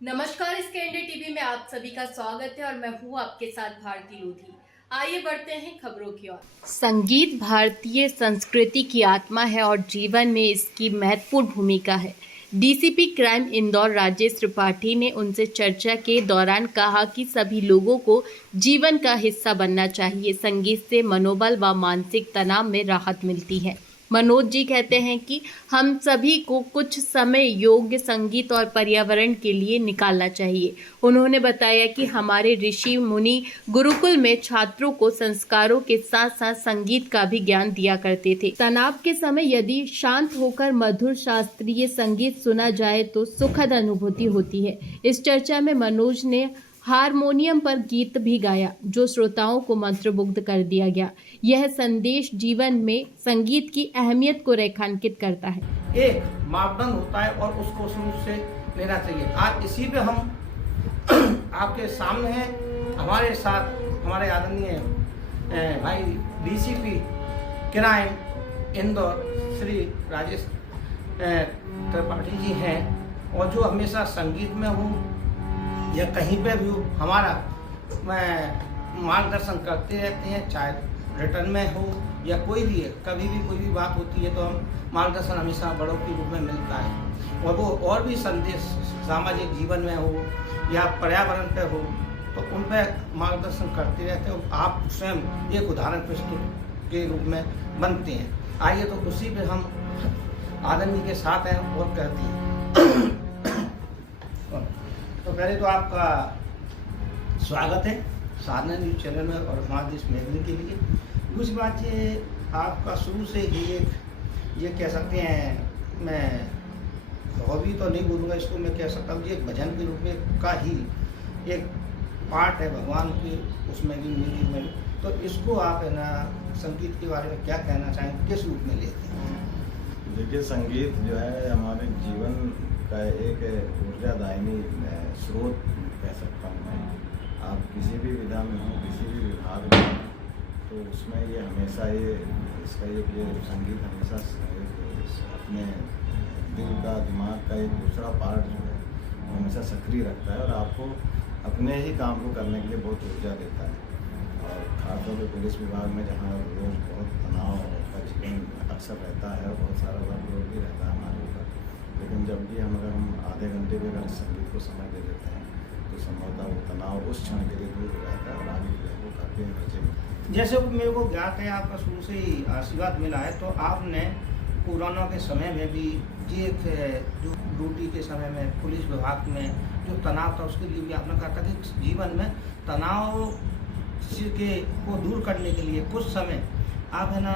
नमस्कार, इसके India TV में आप सभी का स्वागत है और मैं हूँ आपके साथ भारती लोधी। आइए बढ़ते हैं खबरों की ओर। संगीत भारतीय संस्कृति की आत्मा है और जीवन में इसकी महत्वपूर्ण भूमिका है। डीसीपी क्राइम इंदौर राजेश त्रिपाठी ने उनसे चर्चा के दौरान कहा कि सभी लोगों को जीवन का हिस्सा बनना चाहिए। संगीत से मनोबल व मानसिक तनाव में राहत मिलती है। मनोज जी कहते हैं कि हम सभी को कुछ समय योग, संगीत और पर्यावरण के लिए निकालना चाहिए। उन्होंने बताया कि हमारे ऋषि मुनि गुरुकुल में छात्रों को संस्कारों के साथ साथ संगीत का भी ज्ञान दिया करते थे। तनाव के समय यदि शांत होकर मधुर शास्त्रीय संगीत सुना जाए तो सुखद अनुभूति होती है। इस चर्चा में मनोज ने हारमोनियम पर गीत भी गाया, जो श्रोताओं को मंत्रमुग्ध कर दिया गया। यह संदेश जीवन में संगीत की अहमियत को रेखांकित करता है। एक मापदंड होता है और उसको शुरू से लेना चाहिए। आज इसी पे हम आपके सामने हैं। हमारे साथ हमारे आदरणीय भाई डीसीपी क्राइम इंदौर श्री राजेश त्रिपाठी जी हैं, और जो हमेशा संगीत में हूँ या कहीं पे भी हमारा मार्गदर्शन करते रहते हैं, चाहे रिटर्न में हो या कोई भी है। कभी भी कोई भी बात होती है तो हम मार्गदर्शन हमेशा बड़ों के रूप में मिलता है, और वो और भी संदेश सामाजिक जीवन में हो या पर्यावरण पे हो तो उन पर मार्गदर्शन करते रहते हैं। आप स्वयं एक उदाहरण प्रस्तुत के रूप में बनते हैं। आइए तो उसी पे हम आदरणीय के साथ हैं और कहते हैं। तो पहले तो आपका स्वागत है साधना न्यूज चैनल में और हमारे देश मैगजीन के लिए। दूसरी बात ये, आपका शुरू से ही ये कह सकते हैं, मैं हॉबी तो नहीं बोलूँगा इसको, मैं कह सकता हूँ ये भजन के रूप में का ही एक पार्ट है भगवान के, उसमें भी म्यूजिक में। तो इसको आप है ना संगीत के बारे में क्या कहना चाहेंगे, किस रूप में लेते हैं? देखिए, संगीत जो है हमारे जीवन का एक ऊर्जादायिनी स्रोत कह सकता हूँ मैं। आप किसी भी विधा में हो, किसी भी विभाग में, तो उसमें ये हमेशा इसका ये संगीत हमेशा अपने दिल का, दिमाग का एक दूसरा पार्ट जो है वो हमेशा सक्रिय रखता है और आपको अपने ही काम को करने के लिए बहुत ऊर्जा देता है। और खासतौर पर पुलिस विभाग में, जहाँ रोज़ बहुत तनाव का जीवन अक्सर रहता है और बहुत सारा वर्कलोड भी रहता है हमारे ऊपर, लेकिन जब भी अगर हम आधे घंटे में अगर संगीत को समय दे देते हैं तो संभवतः वो तनाव उस क्षण के लिए दूर हो जाता है और आगे जो है वो काफ़ी एनर्जी मिलती है। जैसे मेरे को ज्ञात है, आपका शुरू से ही आशीर्वाद मिला है, तो आपने कोरोना के समय में भी ये जो ड्यूटी के समय में पुलिस विभाग में जो तनाव था उसके लिए भी आपने कहा था कि जीवन में तनाव को दूर करने के लिए कुछ समय आप है ना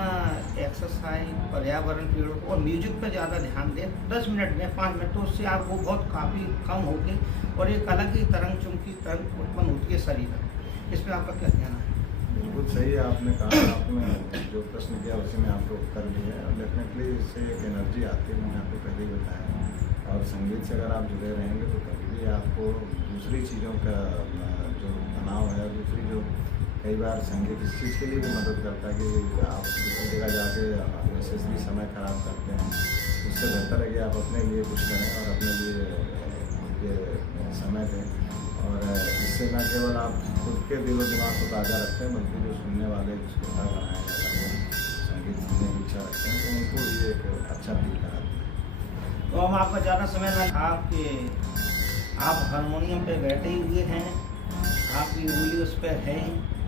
एक्सरसाइज, पर्यावरण, पेड़ों और म्यूजिक पर ज़्यादा ध्यान दें। 10 मिनट में 5 मिनट तो उससे आपको बहुत काफ़ी कम होगी और एक अलग ही तरंग चुंबकी तरंग उत्पन्न होती है शरीर में। इस पर आपका क्या कहना है? बिल्कुल सही आपने कहा। आपने जो प्रश्न किया उसी में आपको उत्तर भी है और डेफिनेटली इससे एक एनर्जी आती है, मैंने आपको पहले ही बताया। और संगीत से अगर आप जुड़े रहेंगे तो कभी भी आपको दूसरी चीज़ों का जो तनाव है, दूसरी जो कई बार संगीत इस चीज़ के लिए भी मदद करता है कि आप दूसरी जगह जाके अननेसेसरी समय खराब करते हैं। उससे बेहतर है कि आप अपने लिए कुछ करें और अपने लिए समय दें। और इससे न केवल आप खुद के दिलो दिमाग को ताज़ा रखते हैं, बल्कि जो सुनने वाले जिसको बनाए संगीत सुनने की इच्छा रखते हैं तो उनको भी एक अच्छा फील कराते हैं। तो हम आपका ज़्यादा समय ना आप हारमोनियम पे बैठे ही हुए हैं, आपकी उंगली उस पर है,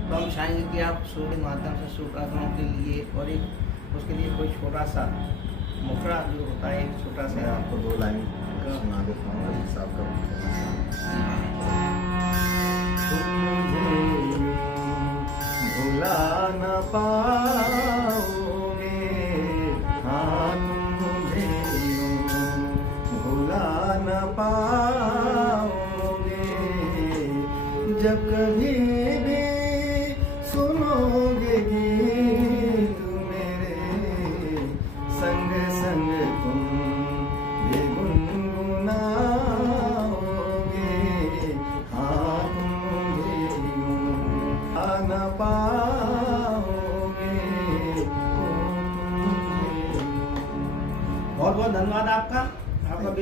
तो हम चाहेंगे कि आप शो के माध्यम से श्रोताओं के लिए और एक उसके लिए कोई छोटा सा मुखड़ा जो होता है, एक छोटा मैं सा आपको 2 लाइन सुना देता हूँ अजीत साहब का। भुला न पाओगे, हाँ तुम मुझे भुला न पाओगे, जब कभी भी सुनोगे गीत मेरे, संग संग तुम भी गुनगुनाओगे, हाँ तुम भी न पाओगे। बहुत बहुत धन्यवाद आपका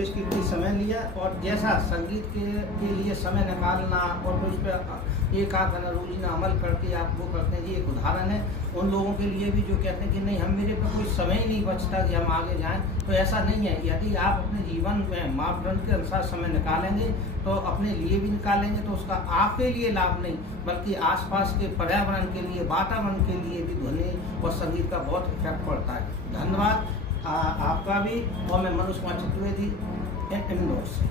प्रवेश के लिए समय लिया, और जैसा संगीत के लिए समय निकालना और फिर उस पर एक आध रोजीना अमल करके आप वो करते हैं, ये एक उदाहरण है उन लोगों के लिए भी जो कहते हैं कि नहीं हम मेरे पर कोई समय ही नहीं बचता कि हम आगे जाएं। तो ऐसा नहीं है, यदि आप अपने जीवन में मापदंड के अनुसार समय निकालेंगे तो अपने लिए भी निकालेंगे तो उसका आपके लिए लाभ नहीं बल्कि आसपास के पर्यावरण के लिए, वातावरण के लिए भी ध्वनि और संगीत का बहुत इफेक्ट पड़ता है। धन्यवाद आपका भी। और मैं मनोज कुमार चतुर्वेदी इंदौर से।